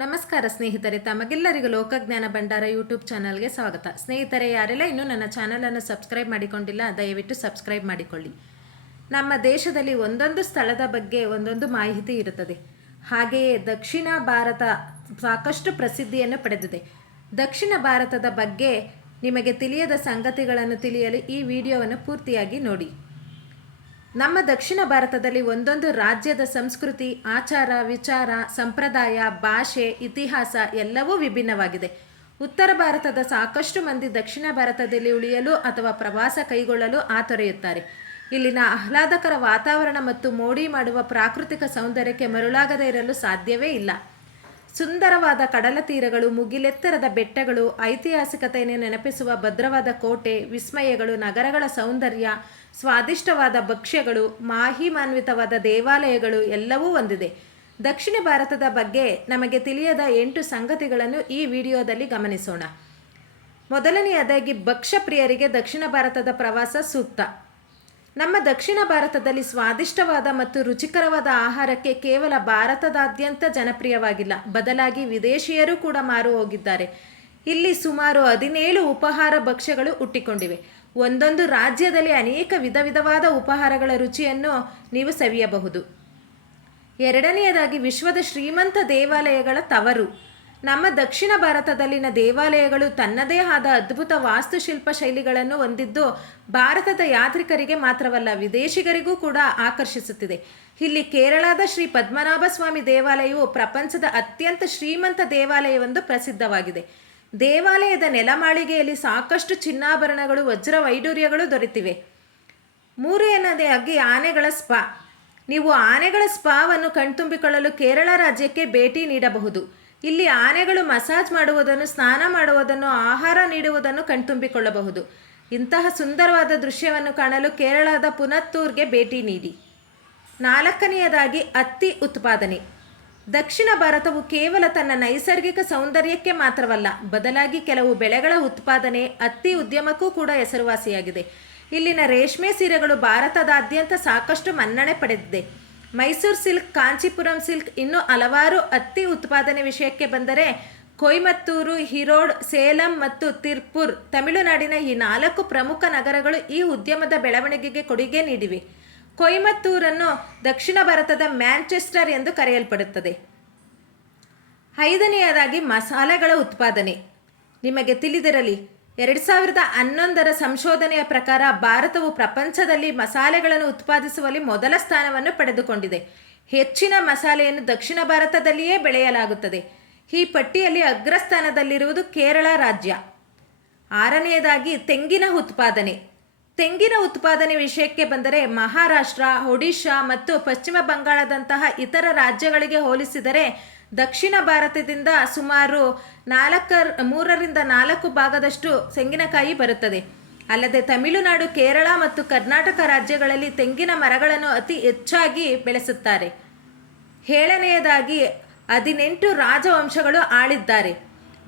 ನಮಸ್ಕಾರ ಸ್ನೇಹಿತರೆ, ತಮಗೆಲ್ಲರಿಗೂ ಲೋಕಜ್ಞಾನ ಭಂಡಾರ ಯೂಟ್ಯೂಬ್ ಚಾನಲ್ಗೆ ಸ್ವಾಗತ. ಸ್ನೇಹಿತರೆ, ಯಾರೆಲ್ಲ ಇನ್ನೂ ನನ್ನ ಚಾನಲನ್ನು ಸಬ್ಸ್ಕ್ರೈಬ್ ಮಾಡಿಕೊಂಡಿಲ್ಲ, ದಯವಿಟ್ಟು ಸಬ್ಸ್ಕ್ರೈಬ್ ಮಾಡಿಕೊಳ್ಳಿ. ನಮ್ಮ ದೇಶದಲ್ಲಿ ಒಂದೊಂದು ಸ್ಥಳದ ಬಗ್ಗೆ ಒಂದೊಂದು ಮಾಹಿತಿ ಇರುತ್ತದೆ. ಹಾಗೆಯೇ ದಕ್ಷಿಣ ಭಾರತ ಸಾಕಷ್ಟು ಪ್ರಸಿದ್ಧಿಯನ್ನು ಪಡೆದಿದೆ. ದಕ್ಷಿಣ ಭಾರತದ ಬಗ್ಗೆ ನಿಮಗೆ ತಿಳಿಯದ ಸಂಗತಿಗಳನ್ನು ತಿಳಿಯಲು ಈ ವಿಡಿಯೋವನ್ನು ಪೂರ್ತಿಯಾಗಿ ನೋಡಿ. ನಮ್ಮ ದಕ್ಷಿಣ ಭಾರತದಲ್ಲಿ ಒಂದೊಂದು ರಾಜ್ಯದ ಸಂಸ್ಕೃತಿ, ಆಚಾರ, ವಿಚಾರ, ಸಂಪ್ರದಾಯ, ಭಾಷೆ, ಇತಿಹಾಸ ಎಲ್ಲವೂ ವಿಭಿನ್ನವಾಗಿದೆ. ಉತ್ತರ ಭಾರತದ ಸಾಕಷ್ಟು ಮಂದಿ ದಕ್ಷಿಣ ಭಾರತದಲ್ಲಿ ಉಳಿಯಲು ಅಥವಾ ಪ್ರವಾಸ ಕೈಗೊಳ್ಳಲು ಆತೊರೆಯುತ್ತಾರೆ. ಇಲ್ಲಿನ ಆಹ್ಲಾದಕರ ವಾತಾವರಣ ಮತ್ತು ಮೋಡಿ ಮಾಡುವ ಪ್ರಾಕೃತಿಕ ಸೌಂದರ್ಯಕ್ಕೆ ಮರುಳಾಗದೇ ಇರಲು ಸಾಧ್ಯವೇ ಇಲ್ಲ. ಸುಂದರವಾದ ಕಡಲ ತೀರಗಳು, ಮುಗಿಲೆತ್ತರದ ಬೆಟ್ಟಗಳು, ಐತಿಹಾಸಿಕತೆಯನ್ನು ನೆನಪಿಸುವ ಭದ್ರವಾದ ಕೋಟೆ, ವಿಸ್ಮಯಗಳು, ನಗರಗಳ ಸೌಂದರ್ಯ, ಸ್ವಾದಿಷ್ಟವಾದ ಭಕ್ಷ್ಯಗಳು, ಮಾಹಿಮಾನ್ವಿತವಾದ ದೇವಾಲಯಗಳು ಎಲ್ಲವೂ ಹೊಂದಿದೆ ದಕ್ಷಿಣ ಭಾರತದ ಬಗ್ಗೆ ನಮಗೆ ತಿಳಿಯದ ಎಂಟು ಸಂಗತಿಗಳನ್ನು ಈ ವಿಡಿಯೋದಲ್ಲಿ ಗಮನಿಸೋಣ. ಮೊದಲನೆಯದಾಗಿ ಭಕ್ಷ್ಯ ಪ್ರಿಯರಿಗೆ ದಕ್ಷಿಣ ಭಾರತದ ಪ್ರವಾಸ ಸೂಕ್ತ. ನಮ್ಮ ದಕ್ಷಿಣ ಭಾರತದಲ್ಲಿ ಸ್ವಾದಿಷ್ಟವಾದ ಮತ್ತು ರುಚಿಕರವಾದ ಆಹಾರಕ್ಕೆ ಕೇವಲ ಭಾರತದಾದ್ಯಂತ ಜನಪ್ರಿಯವಾಗಿಲ್ಲ. ಬದಲಾಗಿ ವಿದೇಶಿಯರು ಕೂಡ ಮಾರು ಹೋಗಿದ್ದಾರೆ. ಇಲ್ಲಿ ಸುಮಾರು ಹದಿನೇಳು ಉಪಹಾರ ಭಕ್ಷ್ಯಗಳು ಹುಟ್ಟಿಕೊಂಡಿವೆ. ಒಂದೊಂದು ರಾಜ್ಯದಲ್ಲಿ ಅನೇಕ ವಿಧ ವಿಧವಾದ ಉಪಹಾರಗಳ ರುಚಿಯನ್ನು ನೀವು ಸವಿಯಬಹುದು. ಎರಡನೆಯದಾಗಿ ವಿಶ್ವದ ಶ್ರೀಮಂತ ದೇವಾಲಯಗಳ ತವರು. ನಮ್ಮ ದಕ್ಷಿಣ ಭಾರತದಲ್ಲಿನ ದೇವಾಲಯಗಳು ತನ್ನದೇ ಆದ ಅದ್ಭುತ ವಾಸ್ತುಶಿಲ್ಪ ಶೈಲಿಗಳನ್ನು ಹೊಂದಿದ್ದು ಭಾರತದ ಯಾತ್ರಿಕರಿಗೆ ಮಾತ್ರವಲ್ಲ, ವಿದೇಶಿಗರಿಗೂ ಕೂಡ ಆಕರ್ಷಿಸುತ್ತಿದೆ. ಇಲ್ಲಿ ಕೇರಳದ ಶ್ರೀ ಪದ್ಮನಾಭ ಸ್ವಾಮಿ ದೇವಾಲಯವು ಪ್ರಪಂಚದ ಅತ್ಯಂತ ಶ್ರೀಮಂತ ದೇವಾಲಯವೆಂದು ಪ್ರಸಿದ್ಧವಾಗಿದೆ. ದೇವಾಲಯದ ನೆಲಮಾಳಿಗೆಯಲ್ಲಿ ಸಾಕಷ್ಟು ಚಿನ್ನಾಭರಣಗಳು, ವಜ್ರ ವೈಡೂರ್ಯಗಳು ದೊರೆತಿವೆ. ಮೂರನೆಯದಾಗಿ ಆನೆಗಳ ಸ್ಪಾ ನೀವು ಆನೆಗಳ ಸ್ಪಾವನ್ನು ಕಣ್ತುಂಬಿಕೊಳ್ಳಲು ಕೇರಳ ರಾಜ್ಯಕ್ಕೆ ಭೇಟಿ ನೀಡಬಹುದು. ಇಲ್ಲಿ ಆನೆಗಳು ಮಸಾಜ್ ಮಾಡುವುದನ್ನು, ಸ್ನಾನ ಮಾಡುವುದನ್ನು, ಆಹಾರ ನೀಡುವುದನ್ನು ಕಣ್ತುಂಬಿಕೊಳ್ಳಬಹುದು. ಇಂತಹ ಸುಂದರವಾದ ದೃಶ್ಯವನ್ನು ಕಾಣಲು ಕೇರಳದ ಪುನತ್ತೂರ್ಗೆ ಭೇಟಿ ನೀಡಿ. ನಾಲ್ಕನೆಯದಾಗಿ ಅತ್ತಿ ಉತ್ಪಾದನೆ. ದಕ್ಷಿಣ ಭಾರತವು ಕೇವಲ ತನ್ನ ನೈಸರ್ಗಿಕ ಸೌಂದರ್ಯಕ್ಕೆ ಮಾತ್ರವಲ್ಲ, ಬದಲಾಗಿ ಕೆಲವು ಬೆಳೆಗಳ ಉತ್ಪಾದನೆ ಅತ್ತಿ ಉದ್ಯಮಕ್ಕೂ ಕೂಡ ಹೆಸರುವಾಸಿಯಾಗಿದೆ. ಇಲ್ಲಿನ ರೇಷ್ಮೆ ಸೀರೆಗಳು ಭಾರತದಾದ್ಯಂತ ಸಾಕಷ್ಟು ಮನ್ನಣೆ ಪಡೆದಿದೆ. ಮೈಸೂರು ಸಿಲ್ಕ್, ಕಾಂಚೀಪುರಂ ಸಿಲ್ಕ್ ಇನ್ನೂ ಹಲವಾರು ಹತ್ತಿ ಉತ್ಪಾದನೆ ವಿಷಯಕ್ಕೆ ಬಂದರೆ ಕೊಯಮತ್ತೂರು, ಹಿರೋಡ್, ಸೇಲಂ ಮತ್ತು ತಿರ್ಪುರ್ ತಮಿಳುನಾಡಿನ ಈ ನಾಲ್ಕು ಪ್ರಮುಖ ನಗರಗಳು ಈ ಉದ್ಯಮದ ಬೆಳವಣಿಗೆಗೆ ಕೊಡುಗೆ ನೀಡಿವೆ. ಕೊಯಮತ್ತೂರನ್ನು ದಕ್ಷಿಣ ಭಾರತದ ಮ್ಯಾಂಚೆಸ್ಟರ್ ಎಂದು ಕರೆಯಲ್ಪಡುತ್ತದೆ. ಐದನೆಯದಾಗಿ ಮಸಾಲೆಗಳ ಉತ್ಪಾದನೆ. ನಿಮಗೆ ತಿಳಿದಿರಲಿ ಎರಡು ಸಾವಿರದ ಹನ್ನೊಂದರ ಸಂಶೋಧನೆಯ ಪ್ರಕಾರ ಭಾರತವು ಪ್ರಪಂಚದಲ್ಲಿ ಮಸಾಲೆಗಳನ್ನು ಉತ್ಪಾದಿಸುವಲ್ಲಿ ಮೊದಲ ಸ್ಥಾನವನ್ನು ಪಡೆದುಕೊಂಡಿದೆ. ಹೆಚ್ಚಿನ ಮಸಾಲೆಯನ್ನು ದಕ್ಷಿಣ ಭಾರತದಲ್ಲಿಯೇ ಬೆಳೆಯಲಾಗುತ್ತದೆ. ಈ ಪಟ್ಟಿಯಲ್ಲಿ ಅಗ್ರಸ್ಥಾನದಲ್ಲಿರುವುದು ಕೇರಳ ರಾಜ್ಯ. ಆರನೆಯದಾಗಿ ತೆಂಗಿನ ಉತ್ಪಾದನೆ. ತೆಂಗಿನ ಉತ್ಪಾದನೆ ವಿಷಯಕ್ಕೆ ಬಂದರೆ ಮಹಾರಾಷ್ಟ್ರ, ಒಡಿಶಾ ಮತ್ತು ಪಶ್ಚಿಮ ಬಂಗಾಳದಂತಹ ಇತರ ರಾಜ್ಯಗಳಿಗೆ ಹೋಲಿಸಿದರೆ ದಕ್ಷಿಣ ಭಾರತದಿಂದ ಸುಮಾರು ನಾಲ್ಕರ ಮೂರರಿಂದ ನಾಲ್ಕು ಭಾಗದಷ್ಟು ತೆಂಗಿನಕಾಯಿ ಬರುತ್ತದೆ. ಅಲ್ಲದೆ ತಮಿಳುನಾಡು, ಕೇರಳ ಮತ್ತು ಕರ್ನಾಟಕ ರಾಜ್ಯಗಳಲ್ಲಿ ತೆಂಗಿನ ಮರಗಳನ್ನು ಅತಿ ಹೆಚ್ಚಾಗಿ ಬೆಳೆಸುತ್ತಾರೆ. ಏಳನೆಯದಾಗಿ ಹದಿನೆಂಟು ರಾಜವಂಶಗಳು ಆಳಿದ್ದಾರೆ.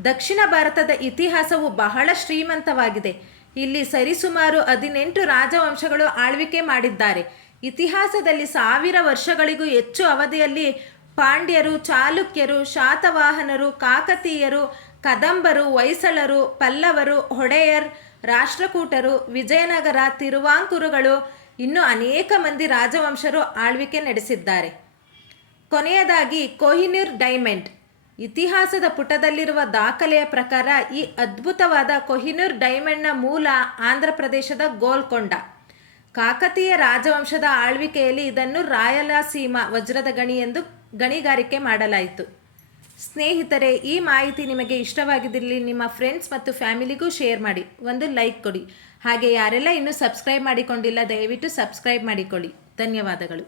ದಕ್ಷಿಣ ಭಾರತದ ಇತಿಹಾಸವು ಬಹಳ ಶ್ರೀಮಂತವಾಗಿದೆ. ಇಲ್ಲಿ ಸರಿಸುಮಾರು ಹದಿನೆಂಟು ರಾಜವಂಶಗಳು ಆಳ್ವಿಕೆ ಮಾಡಿದ್ದಾರೆ. ಇತಿಹಾಸದಲ್ಲಿ ಸಾವಿರ ವರ್ಷಗಳಿಗೂ ಹೆಚ್ಚು ಅವಧಿಯಲ್ಲಿ ಪಾಂಡ್ಯರು, ಚಾಲುಕ್ಯರು, ಶಾತವಾಹನರು, ಕಾಕತೀಯರು, ಕದಂಬರು, ಹೊಯ್ಸಳರು, ಪಲ್ಲವರು, ಹೊಡೆಯರ್, ರಾಷ್ಟ್ರಕೂಟರು, ವಿಜಯನಗರ, ತಿರುವಾಂಕುರುಗಳು, ಇನ್ನೂ ಅನೇಕ ಮಂದಿ ರಾಜವಂಶರು ಆಳ್ವಿಕೆ ನಡೆಸಿದ್ದಾರೆ. ಕೊನೆಯದಾಗಿ ಕೊಹಿನೂರ್ ಡೈಮಂಡ್. ಇತಿಹಾಸದ ಪುಟದಲ್ಲಿರುವ ದಾಖಲೆಯ ಪ್ರಕಾರ ಈ ಅದ್ಭುತವಾದ ಕೊಹಿನೂರ್ ಡೈಮಂಡ್ನ ಮೂಲ ಆಂಧ್ರ ಪ್ರದೇಶದ ಗೋಲ್ಕೊಂಡ. ಕಾಕತೀಯ ರಾಜವಂಶದ ಆಳ್ವಿಕೆಯಲ್ಲಿ ಇದನ್ನು ರಾಯಲಸೀಮಾ, ವಜ್ರದ ಗಣಿ ಎಂದು ಗಣಿಗಾರಿಕೆ ಮಾಡಲಾಯಿತು. ಸ್ನೇಹಿತರೆ, ಈ ಮಾಹಿತಿ ನಿಮಗೆ ಇಷ್ಟವಾಗಿದ್ದಲ್ಲಿ ನಿಮ್ಮ ಫ್ರೆಂಡ್ಸ್ ಮತ್ತು ಫ್ಯಾಮಿಲಿಗೂ ಶೇರ್ ಮಾಡಿ, ಒಂದು ಲೈಕ್ ಕೊಡಿ. ಹಾಗೆ ಯಾರೆಲ್ಲ ಇನ್ನೂ ಸಬ್ಸ್ಕ್ರೈಬ್ ಮಾಡಿಕೊಂಡಿಲ್ಲ, ದಯವಿಟ್ಟು ಸಬ್ಸ್ಕ್ರೈಬ್ ಮಾಡಿಕೊಳ್ಳಿ. ಧನ್ಯವಾದಗಳು.